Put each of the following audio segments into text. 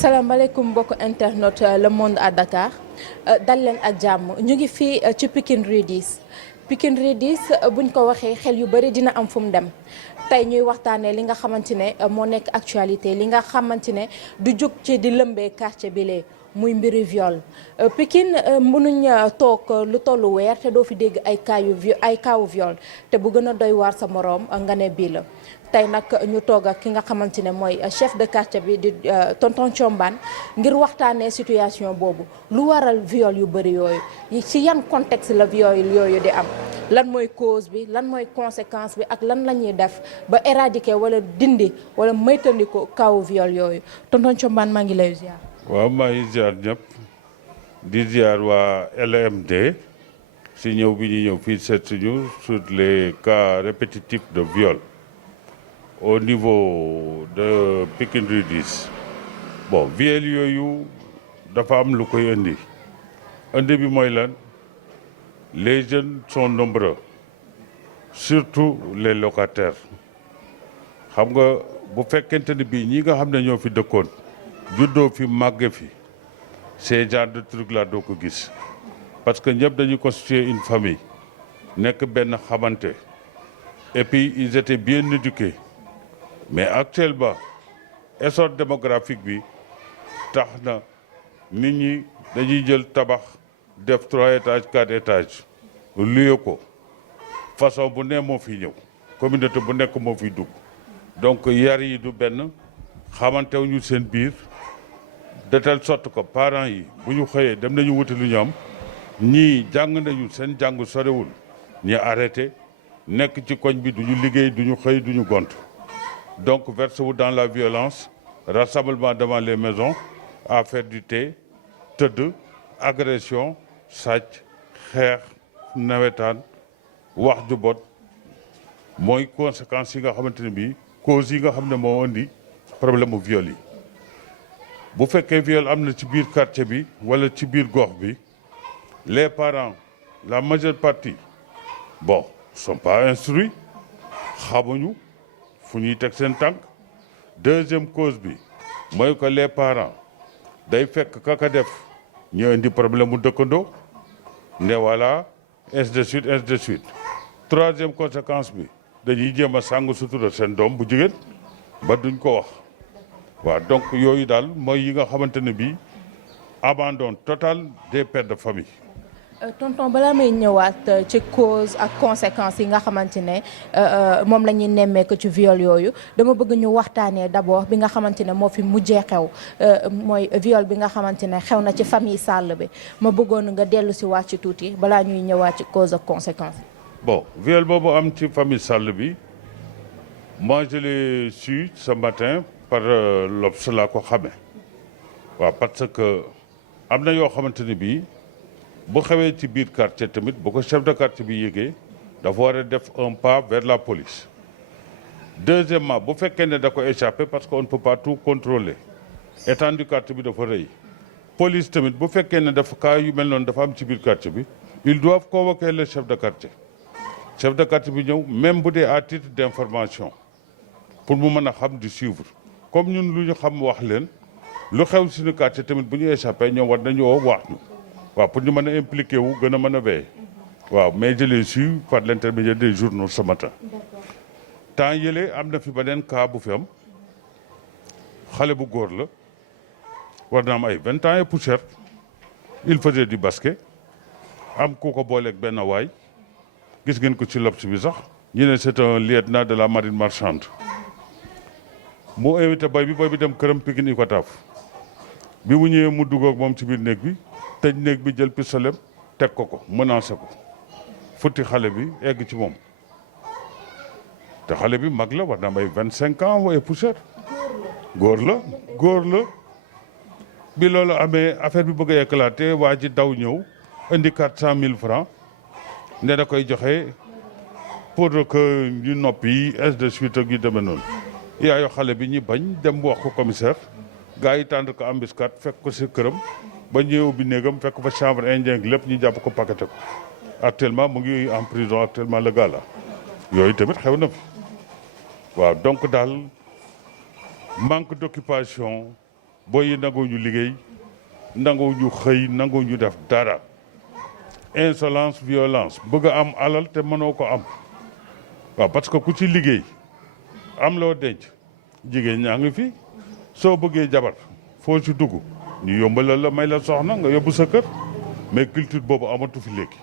salaamaaleykum mbokk internet Le Monde à Dakar dal leen ak jàmm ñu ngi fii ci Pikine Rue 10 Pikine Rue 10 buñ ko waxee xel yu bëri dina am fu mu dem tey ñuy waxtaanee li nga xamante ne moo nekk actualité li nga xamante ne du jóg ci di lëmbee quartier bi lee muy mbiri viol Pikine mënuñ toog lu tollu weer te doo fi dégg ay kaawu viol te bu gën a doy waar sa moroom nga ne bii la tey nag ñu toog ak ki nga xamante ne mooy chef de quartier bi di tonton Thiombane ngir waxtaanee situation boobu lu waral viol yu bëri yooyu ci yan contexte la viol yooyu di am lan mooy cause bi lan mooy conséquence bi ak lan la ñuy def ba éradiquer wala dindi wala moytandiku kaw viol yooyu tonton Thiombane maa ngi lay ziar. waaw maa ngi ziar ñëpp di ziar waa LMD si ñëw bi ñu ñëw fii seet suñu sur les cas répétitifs de viol au niveau de Pikine Rue 10 bon viol yooyu dafa am lu koy indi bi mooy lan les jeunes sont nombreux surtout les locataires xam nga bu fekkente ne bii ñi nga xam ne ñoo fi dëkkoon juddoo fi màgge fi ces genre de trucs là doo ko gis parce que ñëpp dañuy constituer une famille nekk benn xamante et puis ils étaient bien éduqués mais actuellement essor démographique bi tax na nit ñi dañuy jël tabax def 3 étages 4 étages luye ko façon bu ne moo fi ñëw communauté bu nekk moo fiy dugg donc yar yi du benn xamantewuñu seen biir de telle sorte que parents yi bu ñu xëyee dem nañu wuti lu ñu am ñii jàng nañu seen jàng sorewul ñi arrêté nekk ci koñ bi duñu liggéey duñu xëy duñu gont donc versé wu dans la violence rassemblement devant les maisons à faire du thé tëdd agression sàcc xeex nawetaan wax ju bot mooy conséquences yi nga xamante ne bii causes yi nga xam ne moo indi problème mu viol yi bu fekkee viol am na ci biir quartier bi wala ci biir gox bi les parents la majeure partie bon sont pas instruits xamuñu fu ñuy teg seen tànk deuxième cause bi mooy que les parents day fekk kaka def ñu indi problème mu dëkkandoo ne voilà ainsi de suite ainsi de suite troisième conséquence bi dañuy jéem a sàng sutura seen doom bu jigéen ba duñ ko wax waaw donc yooyu daal mooy yi nga xamante ne bii abandon total des pères de famille. tonton balaa may ñëwaat ci cause ak conséquences yi nga xamante ne moom la ñuy nemmeeku ci viol yooyu dama bëgg ñu waxtaanee d'abord bi nga xamante ne moo fi mujjee xew mooy viol bi nga xamante ne xew na ci famille Sall bi ma bëggoon nga dellu si waat ci tuuti balaa ñuy ñëwaat ci cause ak conséquences. bon viol boobu am ci famille Sall bi moi je l'ai su ce matin par l'Obs laa ko xamee waaw parce que am na yoo xamante ne bii. bu xewee ci biir quartier tamit bu ko chef de quartier bi yëgee dafa war a def un pas vers la police deuxièmement bu fekkee ne da ko échappé parce que on ne peut pas tout contrôler étendue quartier bi dafa rëy police tamit bu fekkee ne dafa cas yu mel noonu dafa am ci biir quartier bi ils doivent convoquer le chef de quartier bi ñëw même bu dee à titre d'information pour mu mën a xam di suivre comme ñun lu ñu xam wax leen lu xew suñu quartier tamit bu ñu échappé ñoom war nañu woo wax ñu waaw pour ñu mën a impliqué wu gën a mën a veiller waaw mais je l'ai su par l'intermédiaire des journaux ce matin temps yële am na fi beneen cas bu fi am xale bu góor la war na am ay 20 ans et poussière il faisait du basket am ku ko booleeg benn waay gis ngeen ko ci L'Obs bi sax ñu ne c'est un lieutenant de la marine marchande mu invité boy bi dem këram Pikine Icotaf bi mu ñëwee mu dugg ak moom ci biir néeg bi tëj néeg bi jël pistolet teg ko menacé ko futti xale bi egg ci moom te xale bi mag la war na am ay 25 ans waaye poussière góor la bi loolu amee affaire bi bëgg a éclater waa ji daw ñëw indi 400 000 francs ne da koy joxe pour que ñu noppi ainsi de suite ak yu demee noonu yaayu xale bi ñi bañ dem wax ko commissaire gars yi tànd ko embuscade fekk ko si këram ba ñëw ubbi néegam fekk fa chambre indien lépp ñu jàpp ko paqueté ko actuellement mu ngi en prison actuellement le gars là yooyu tamit xew na fi waaw donc daal manque d'occupation booy yi nangoo ñu liggéey nangoo ñu xëy nangoo ñu def dara insolence violence bëgg a am alal te mënoo ko am waaw parce que ku ci liggéey am loo denc jigéen ñaa ngi fi soo bëggee jabar foo ci dugg ñu yombalal la may la soxna nga yóbbu sa kër mais culture boobu amatu fi léegi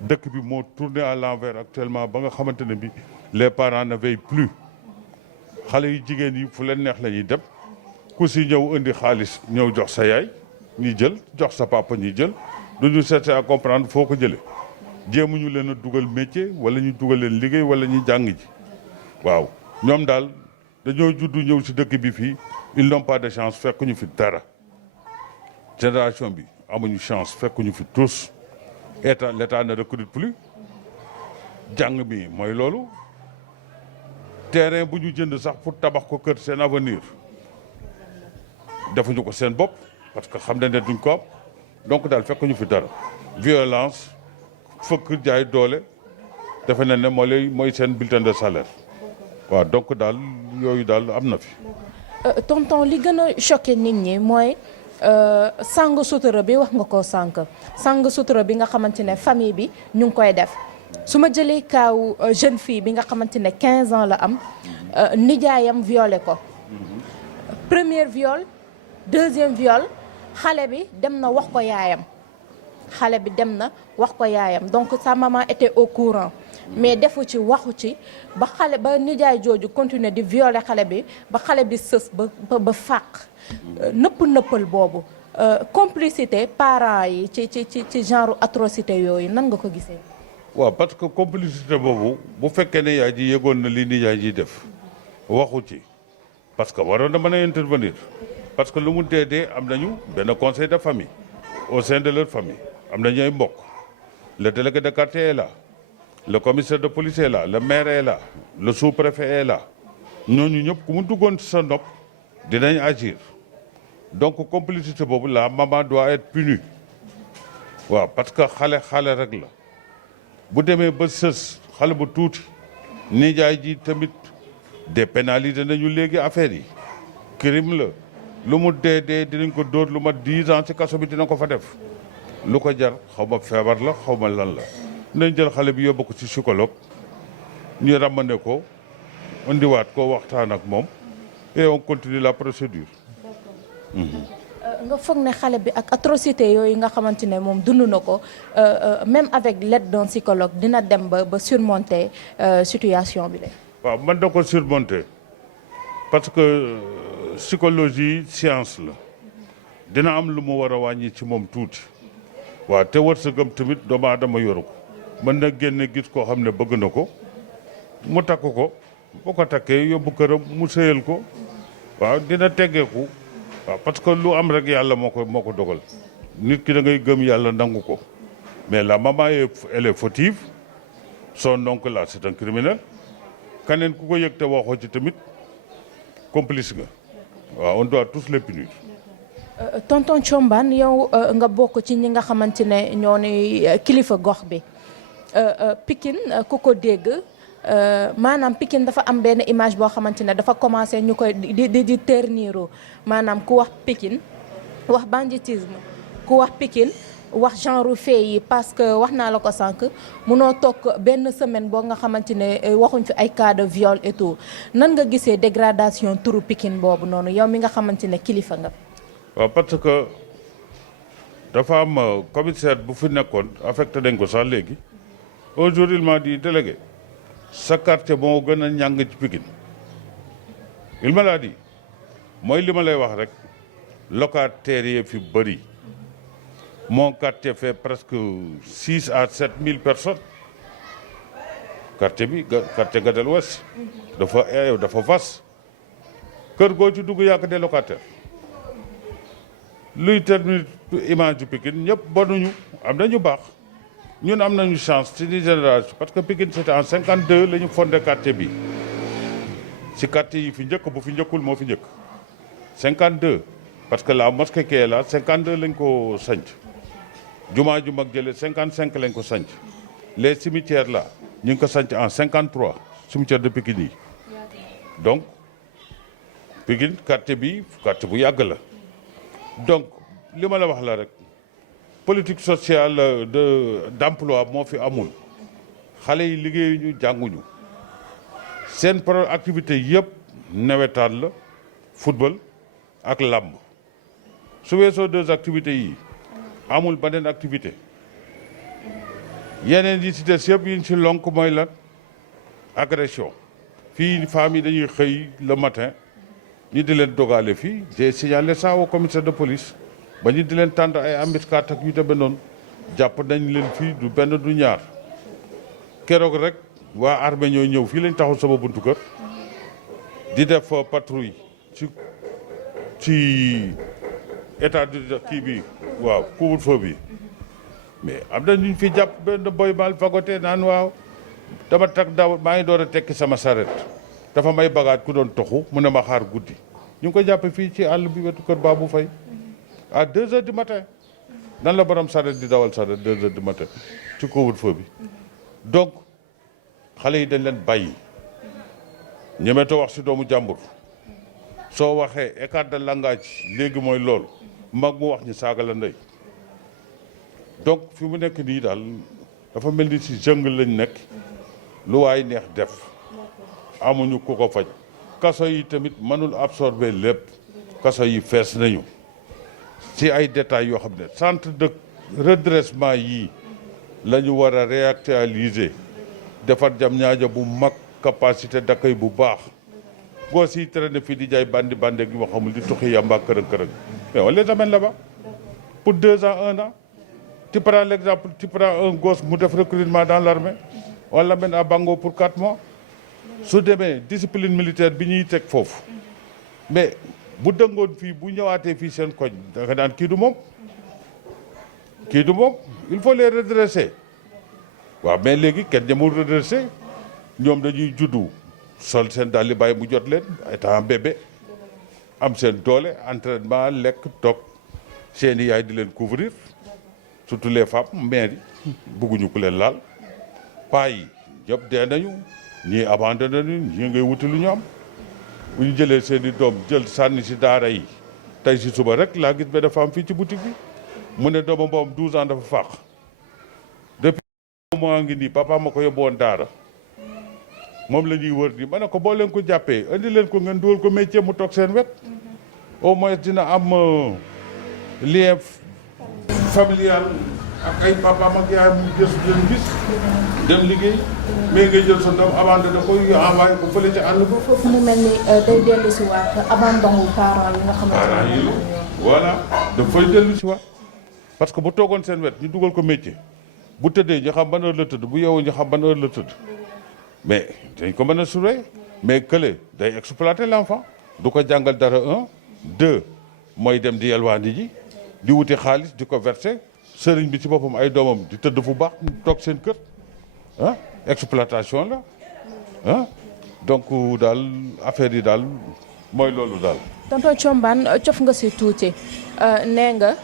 dëkk bi moo tourné à l'envers actuellement ba nga xamante ne bi les parents ne veillent plus xale yu jigéen yi fu leen neex la ñuy dem ku si ñëw indi xaalis ñëw jox sa yaay ñi jël jox sa papa ñi jël du ñu chercher à comprendre foo ko jëlee jéemuñu leen a dugal métier wala ñu dugal leen liggéey wala ñu jàng ji waaw ñoom daal dañoo juddu ñëw si dëkk bi fii ils n'ont pas de chance fekkuñu fi dara génération bi amuñu chance fekkuñu fi tous l'état ne recrute plus jàng bi mooy loolu terrain bu ñu jënd sax pour tabax ko kër seen avenir defuñu ko seen bopp parce que xam nañ ne duñ ko am donc daal fekkuñu fi dara violence fëkk jaay doole defe nañ ne mooy seen bulletin de salaire waaw donc daal yooyu daal am na fi. tonton li gën a choqué nit ñi mooy sang sutura bi wax nga ko sànq sang sutura bi nga xamante ne famille bi ñu ngi koy def su ma jëlee kaaw jeune fille bi nga xamante ne 15 ans la am nijaayam violé ko premier viol deuxième viol xale bi dem na wax ko yaayam donc sa maman était au courant mais defu ci waxu ci ba nijaay jooju continuer di violer xale bi ba xale bi sës ba fàq nëppal boobu complicité parents yi ci genre atrocité yooyu nan nga ko gisee. waaw parce que complicité boobu bu fekkee ne yaay ji yëgoon na li nijaay ji def waxu ci parce que waroon na mën a intervenir parce que lu mu dee am nañu benn conseil de famille au sein de leur famille am nañu ay mbokk le délégué de quartier est là le commissaire de police est là le maire est là le sous-préfet est là ñooñu ñëpp ku mu duggoon ci sa nopp dinañ agir donc complicité boobu la maman doit être punie waaw parce que xale rek la bu demee ba sës xale bu tuuti nijaay ji tamit dépénaliser nañu léegi affaire yi crime la lu mu dee dinañ ko dóor lu ma 10 ans ci kaso bi dina ko fa def lu ko jar xaw ma feebar la xaw ma lan la nañ jël xale bi yóbbu ko ci psychologue ñu ramener ko indiwaat ko waxtaan ak moom et on continue la procédure. nga foog ne xale bi ak atrocité yooyu nga xamante ne moom dund na ko même avec l'aide d'un psychologue dina dem ba surmonter situation bi la. waaw man da ko surmonter parce que psychologie science la dina am lu mu war a wàññi ci moom tuuti waaw te wërsëgam tamit doomu aadama yoru ko mën na génne gis koo xam ne bëgg na ko mu takk ko boo ko takkee yóbbu këram mu sëyal ko waaw dina teggeeku waaw parce que lu am rek yàlla moo ko dogal nit ki da ngay gëm yàlla nangu ko mais la maman elle est fautive son oncle là c'est un criminel keneen ku ko yëg te waxoo ci tamit complice nga waaw on doit tous les punir. tonton Thiombane yow nga bokk ci ñi nga xamante ne ñoo ni kilifa gox bi Pikine ku ko dégg maanaam Pikine dafa am benn image boo xamante ne dafa commencé ñu koy di terniro maanaam ku wax Pikine wax banditisme ku wax Pikine wax genre fait yi parce que wax naa la ko sànq munoo toog benn semaine boo nga xamante ne waxuñ fi ay cas de viol et tout nan nga gisee dégradation turu Pikine boobu noonu yow mi nga xamante ne kilifa nga. waaw parce que dafa am commissaire bu fi nekkoon affecté dañ ko sax léegi un jour il m'a dit délégué sa quartier moo gën a ñàng ci Pikine il m'a l'a dit mooy li ma lay wax rek locataires yi fi bëri mon quartier fait presque 6 à 7 000 personnes quartier bi quartier Gadel Ouest dafa vaste kër goo ci dugg yàgg des locataires luy terminer image du Pikine ñëpp bonuñu am nañu baax ñun am nañu chance ci di génération parce que Pikine c'était en 52 la ñu fondé quartier bi ci quartier yi fi njëkk bu fi njëkkul moo fi njëkk 52 parce que la mosquée qui est là 52 lañ ko sanc jumaa ju mag jële 55 lañ ko sanc les cimetières là ñu ngi ko sanc en 53 cimetière de Pikine yi donc Pikine quartier bi quartier bu yàgg la donc li ma la wax la rek politique sociale d'emploi moo fi amul xale yi liggéeyuñu jànguñu seen activité yëpp nawetaan la football ak làmb su weesoo 2 activités yi amul beneen activité yeneen yi ci des yëpp yi ñu ci lonk mooy lan agression fii femmes yi dañuy xëy le matin ñi di leen dogale fii j'ai signalé ça au commissaire de police ba ñu di leen tànd ay embuscade ak yu demee noonu jàpp nañ leen fii du benn du ñaar keroog rek waa armée ñoo ñëw fii lañ taxaw sama buntu kër di def patrouille ci état de kii bi waaw couvre-feu bi mais am na ñu fi jàpp benn boy mal fagoté naan waaw dama tag daw maa ngi door a tekki sama saret dafa may bagaat ku doon toxu mu ne ma xaar guddi ñu ngi ko jàppe fii ci àll bi wetu kër Babou Faye à 2 heures du matin nan la borom saret di dawal saret 2 heures du matin ci couvre-feu bi donc xale yi dañ leen bàyyi ñemeetoo wax si doomu jàmbur soo waxee écart de langage léegi mooy loolu mag mu wax ñi saaga la ndey donc fi mu nekk nii daal dafa mel ni si jungle lañ nekk lu waay neex def amuñu ku ko faj kaso yi tamit mënul absorber lépp kaso yi fees nañu ci ay détails yoo xam ne centre de redressement yii la ñu war a réactualiser defar jam ñaaja bu mag capacité d'accueil bu baax goos yi traîné fii di jaay bandi bandi gi ma xamul di tuxi yamba kërëng kërëng mais on les amène là-bas pour 2 ans 1 an tu prends l'exemple tu prends un gosse mu def recrutement dans l'armée on l'amène à Bango pour 4 mois su demee discipline militaire bi ñuy teg foofu mais bu dëngoon fii bu ñëwaatee fii seen koñ da nga naan kii du moom il faut les redresser waaw mais léegi kenn ñamul redresser ñoom dañuy juddu sol seen daal li bàyyi mu jot leen étant bébé am seen doole entraînement lekk toog seen i yaay di leen couvrir surtout les femmes mères yi bëgguñu ku leen laal paa yi ñëpp dee nañu ñii abandonné nañu ñii ngay wuti lu ñu am bu ñu jëlee seen i doom jël sànni si daara yi tey si suba rek laa gis benn femme fii ci boutique bi mu ne doomam boobu 12 ans dafa fàq depuis mois ngi nii papa ma ko yóbbuwoon daara moom la ñuy wër nii ma ne ko boo leen ko jàppee indi leen ko ngeen dugal ko métier mu toog seen wet au moins dina am lien familial ak ay papaam ak yaay mu gës leen gis dem liggéey mais ngay jël sa doom abandonné ko envoyé ko fële ci àll ba. foofu mu mel ni day dellu si waat abandon wu parents yi nga xamante ne parents yi voilà dafay dellu si waat parce que bu toogoon seen wet ñu dugal ko métier bu tëddee ñu xam ban heure la tëdd bu yeewoo ñu xam ban heure la tëdd mais dañ ko mën a surveiller mais kële day exploiter l'enfant du ko jàngal dara 1 2 mooy dem di yalwaani ji di wuti xaalis di ko verser sëriñ bi ci boppam ay doomam di tëdd fu baax toog seen kër ah exploitation la ah donc daal affaire yi daal mooy loolu daal. tonton Thiombane cof nga si tuuti nee nga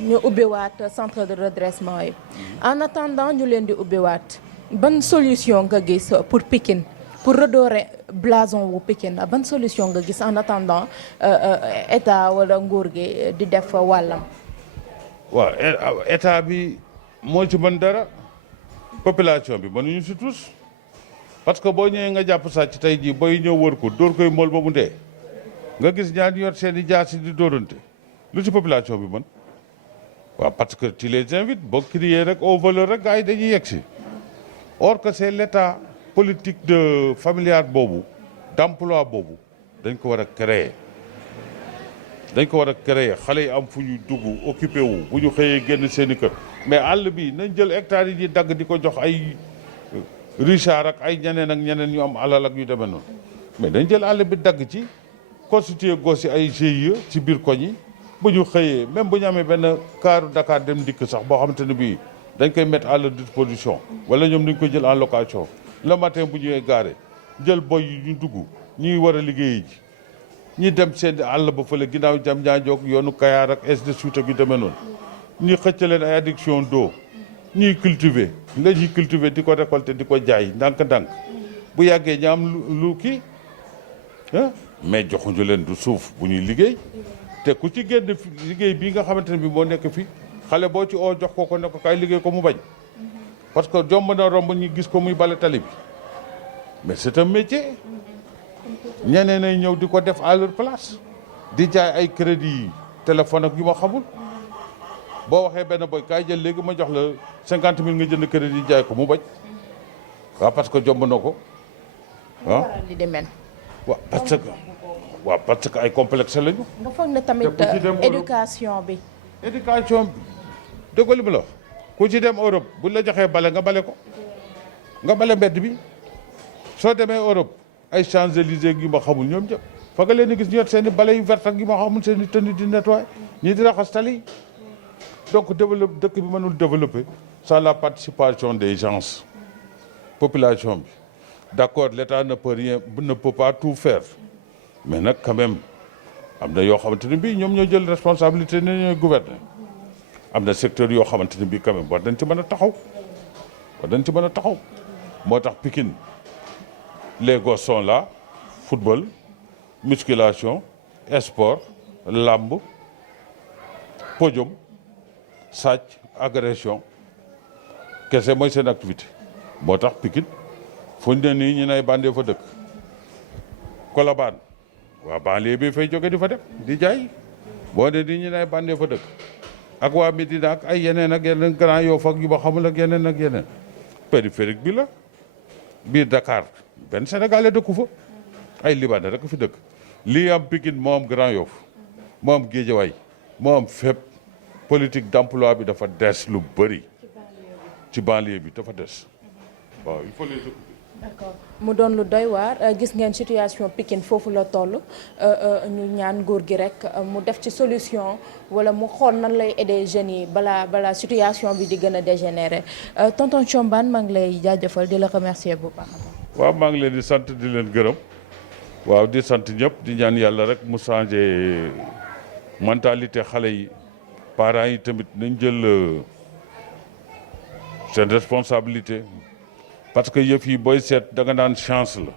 ñu ubbiwaat centre de redressement yi en attendant ñu leen di ubbiwaat ban solution nga gis pour Pikine pour redorer blason wu Pikine ban solution nga gis en attendant état wala nguur gi di def wàllam. waaw état bi moo ci mën dara population bi mënuñu si tous parce que boo ñëwee nga jàpp sàcc tey jii booy ñëw wër ko dóor koy mool ba mu dee nga gis ñaar yor seen i jaasi di dóorante lu ci population bi mën waaw parce que tu les invites boo crier rek au voleur rek gars yi dañuy yegg si or que c'est l'état politique de familial boobu d'emploi boobu dañ ko war a créer xale yi am fu ñu dugg occupé wu bu ñu xëyee génn seen i kër mais àll bi nañ jël hectares yi di dagg di ko jox ay Richard ak ay ñeneen ak ñeneen ñu am alal ak yu demee noonu mais dañ jël àll bi dagg ci constitué gos yi ay GIE ci biir koñ yi bu ñu xëyee même bu ñu amee benn kaaru Dakar dem dikk sax boo xamante ne bii dañ koy mettre à leur disposition wala ñoom dañ koy jël en location le matin bu ñëwee gaare jël boy yi ñu dugg ñuy war a liggéeyi ji ñi dem seen àll ba fële ginnaaw jam ñaajoog yoonu Kayaar ak ainsi de suite ak yu demee noonu ñi xëcc leen ay adduction d'eau ñuy cultiver la ñuy cultiver di ko récolter di ko jaay ndànk-ndànk bu yàggee ñu am lu kii mais joxuñu leen du suuf bu ñuy liggéey te ku ci génn liggéey bii nga xamante ne bi moo nekk fii xale boo ci oo jox ko ne ko kay liggéey ko mu bañ parce que jomb na romb ñu gis ko muy bale tali bi mais c'est un métier ñeneen ay ñëw di ko def à leur place di jaay ay crédit téléphone ak yu ma xamul boo waxee benn boy kaay jël léegi ma jox la 50 000 nga jënd crédit jaay ko mu bañ waaw parce que jomb na ko ah li di mel. waaw parce que ay complexe lañu. nga foog ne tamit éducation bi. éducation bi dëgg li mu la wax ku ci dem Europe buñ la joxee bale nga bale ko nga bale mbedd bi soo demee Europe ay Champs-Élysées yu ma xamul ñoom ñëpp fa nga leen di gis ñu yor seen i bale yu vert ak yu ma xamul seen i tenue di nettoyer ñii di raxas tali yi donc développe dëkk bi mënul développer sans la participation des gens population bi d'accord l'État ne peut pas tout faire mais nag quand même am na yoo xamante ne bii ñoom ñoo jël responsabilité ne ñooy gouverner am na secteur yoo xamante ne bii quand même war nañ ci mën a taxaw moo tax Pikine les gosses sont là football musculation sport lamb podium sàcc agression kese mooy seen activité moo tax Pikine fu ñu ne nii ñu nay bandee fa dëkk Colobane waa banlieue bi fay jóge di fa dem di jaay boo ne nii ñu nay bandee fa dëkk ak waa Médina ak ay yeneen ak yeneen Grand Yoff ak yu ma xamul ak yeneen périphérique bi la biir Dakar benn Sénégalais dëkku fa ay Libanais rek fi dëkk lii am Pikine moo am Grand Yoff moo am Guédiawaye moo am fépp politique d'emploi bi dafa des lu bëri ci banlieue bi dafa des waaw il faut les occuper. D'accord mu doon lu doy waar gis ngeen situation Pikine foofu la toll ñu ñaan nguur gi rek mu def ci solution wala mu xool nan lay aider jeunes yi balaa situation bi di gën a dégénérer tonton Thiombane maa ngi lay jaajëfal di la remercier bu baax. waaw maa ngi leen di sant di leen gërëm waaw di sant ñëpp di ñaan yàlla rek mu changer mentalité xale yi parents yi tamit nañ jël seen responsabilité. parce que yëf yi booy seet da nga naan chance la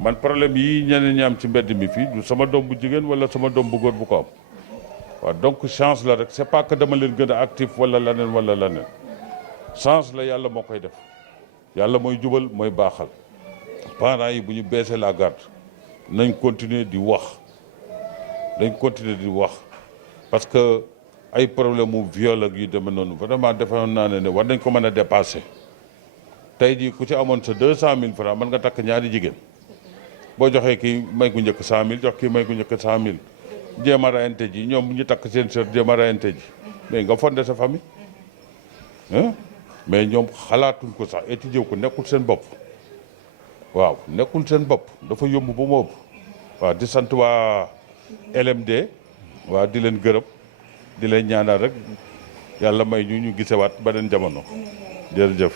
man problème yi ñeneen ñi am ci mbedd mi fii du sama doom bu jigéen wala sama doom bu góor bu ko am waaw donc chance la rek c'est pas que dama leen gën a actif wala leneen chance la yàlla moo koy def yàlla mooy jubal mooy baaxal parents yi bu ñu baisser la garde nañ continuer di wax parce que ay problème mu viol ak yu demee noonu vraiment defoon naa ne war nañ ko mën a dépasser. tey jii ku ci amoon sa 200 000 francs mën nga takk ñaari jigéen boo joxee kii may gu njëkk 100 000 jox kii may gu njëkk 100 000 jéem a rayante ji ñoom ñu takk seen sër jéem a rayante ji mais nga fondé sa famille mais ñoom xalaatuñ ko sax étudier ko nekkul seen bopp waaw nekkul seen bopp dafa yomb ba mu ëpp waaw di sant waa LMD waaw di leen gërëm di leen ñaanal rek yàlla may ñu gisewaat beneen jamono jërëjëf